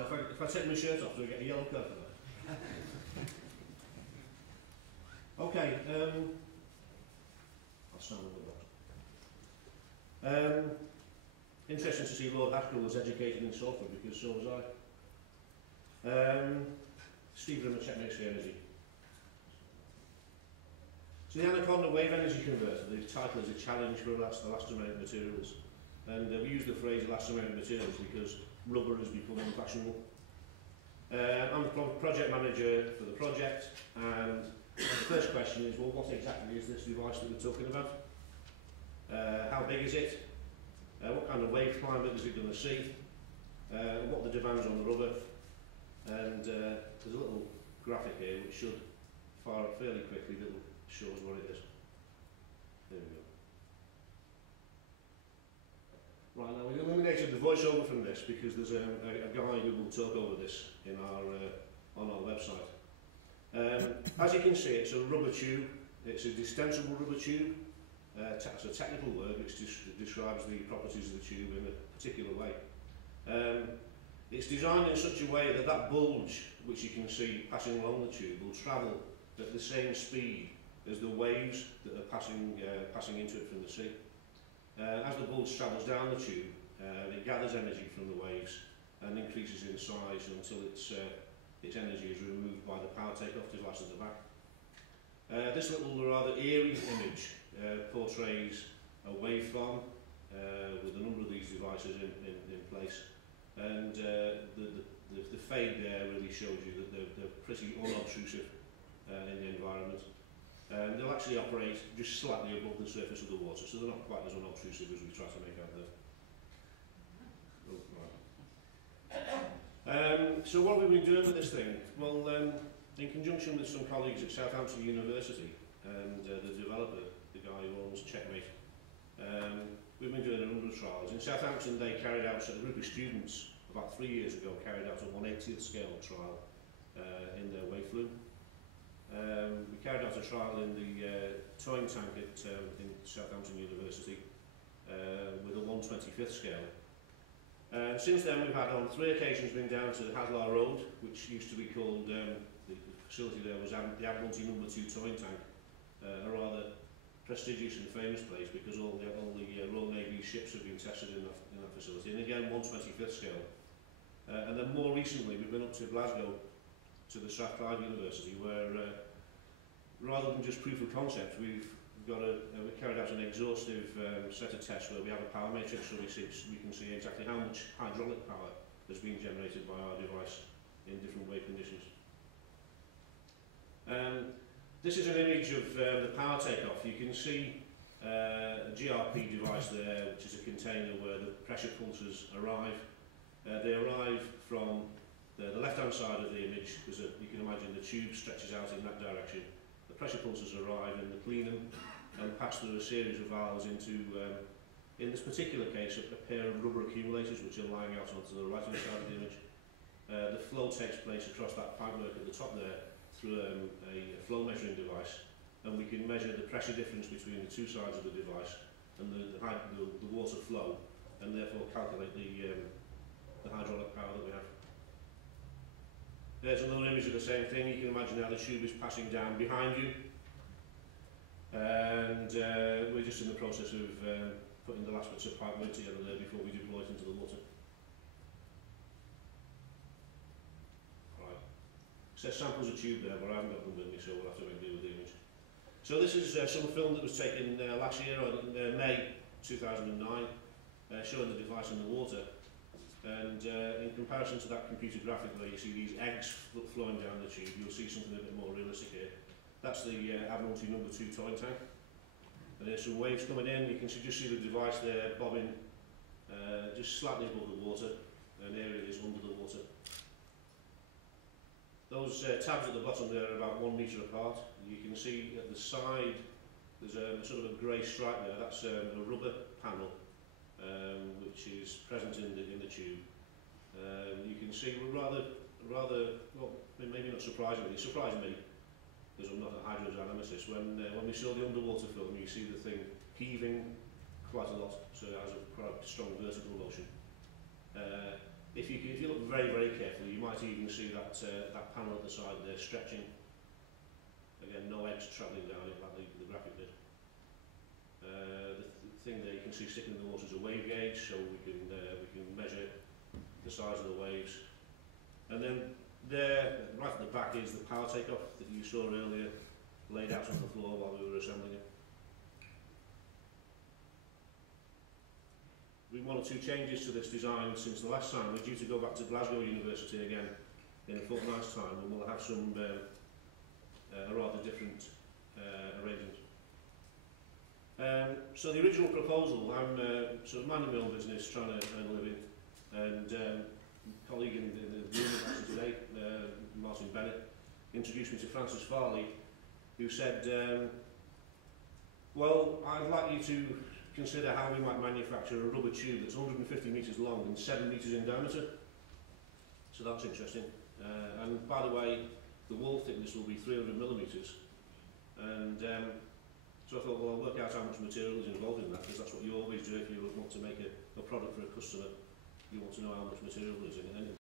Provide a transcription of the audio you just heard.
If I take my shirt off, do I get a yellow card for that? Okay, I'll stand up with that. Interesting to see Lord Haskell was educated in Salford, because so was I. Steve Rimmer, Checkmate, Seaenergy. So the Anaconda wave energy converter, the title is a challenge for elastomeric materials. And we use the phrase elastomeric materials because rubber is becoming fashionable. I'm the project manager for the project, and the first question is, well, what exactly is this device that we're talking about? How big is it? What kind of wave climate is it going to see? What are the demands on the rubber? And there's a little graphic here which should fire up fairly quickly that shows what it is. There we go. Right, now we've eliminated the voiceover from this because there's a guy who will talk over this in on our website. As you can see, it's a rubber tube. It's a distensible rubber tube. It's a technical word which describes the properties of the tube in a particular way. It's designed in such a way that that bulge, which you can see passing along the tube, will travel at the same speed as the waves that are passing into it from the sea. As the bulge travels down the tube, it gathers energy from the waves and increases in size until its energy is removed by the power takeoff device at the back. This little rather eerie image portrays a wave farm with a number of these devices in place, and the fade there really shows you that they're pretty unobtrusive in the environment. They'll actually operate just slightly above the surface of the water, so they're not quite as unobtrusive as we try to make out there. Oh, right. So what have we been doing with this thing? Well, in conjunction with some colleagues at Southampton University and the developer, the guy who owns Checkmate, we've been doing a number of trials. In Southampton, they carried out, a group of students about 3 years ago carried out a 1/80th scale trial in their wave flume. We carried out a trial in the towing tank at in Southampton University with a 1/25th scale. Since then, we've had on 3 occasions been down to Hadlar Road, which used to be called, the facility there was the Admiralty No. 2 towing tank, a rather prestigious and famous place because all the Royal Navy ships have been tested in that facility, and again 1/25th scale. And then more recently, we've been up to Glasgow, to the Strathclyde University, where rather than just proof of concept, we carried out an exhaustive set of tests where we have a power matrix so we can see exactly how much hydraulic power has been generated by our device in different wave conditions. This is an image of the power takeoff. You can see a GRP device there, which is a container where the pressure pulses arrive. They arrive from the left-hand side of the image, because you can imagine the tube stretches out in that direction. The pressure pulses arrive in the plenum and pass through a series of valves into, in this particular case, a pair of rubber accumulators which are lying out onto the right-hand side of the image. The flow takes place across that pipework at the top there through a flow measuring device, and we can measure the pressure difference between the 2 sides of the device and the water flow, and therefore calculate the hydraulic power that we have. There's another image of the same thing. You can imagine how the tube is passing down behind you, and we're just in the process of putting the last bits of pipe work together there before we deploy it into the water. Right. It says samples of tube there, but I haven't got them with me, so we'll have to make do with the image. So this is some film that was taken last year, in May 2009, showing the device in the water. And in comparison to that computer graphic where you see these eggs flowing down the tube, you'll see something a bit more realistic here. That's the Admiralty No. 2 towing tank. And there's some waves coming in. You can just see the device there bobbing just slightly above the water, and there it is under the water. Those tabs at the bottom there are about 1 metre apart. You can see at the side there's a sort of a grey stripe there. That's a rubber panel which is present in the tube. You can see rather, well, maybe not surprisingly, it surprised me because I'm not a hydrodynamicist. When we saw the underwater film, you see the thing heaving quite a lot, so it has quite a strong vertical motion. if you look very, very carefully, you might even see that that panel at the side there stretching. Again, no eggs travelling down it like the graphic did. The thing there you can see sticking in the water is a wave gauge, so we can measure the size of the waves. And then there, right at the back, is the power takeoff that you saw earlier, laid out on the floor while we were assembling it. We've one or two changes to this design since the last time. We're due to go back to Glasgow University again in a fortnight's time, and we'll have some a rather different arrangement. So the original proposal, I'm sort of minding my own business, trying to earn a living, and a colleague in the room actually today, Martin Bennett, introduced me to Francis Farley, who said, well, I'd like you to consider how we might manufacture a rubber tube that's 150 metres long and 7 metres in diameter. So that's interesting. And by the way, the wall thickness will be 300 millimetres. And so I thought, well, I'll work out how much material is involved in that, because that's what you always do if you want to make a product for a customer. You want to know how much material is in it.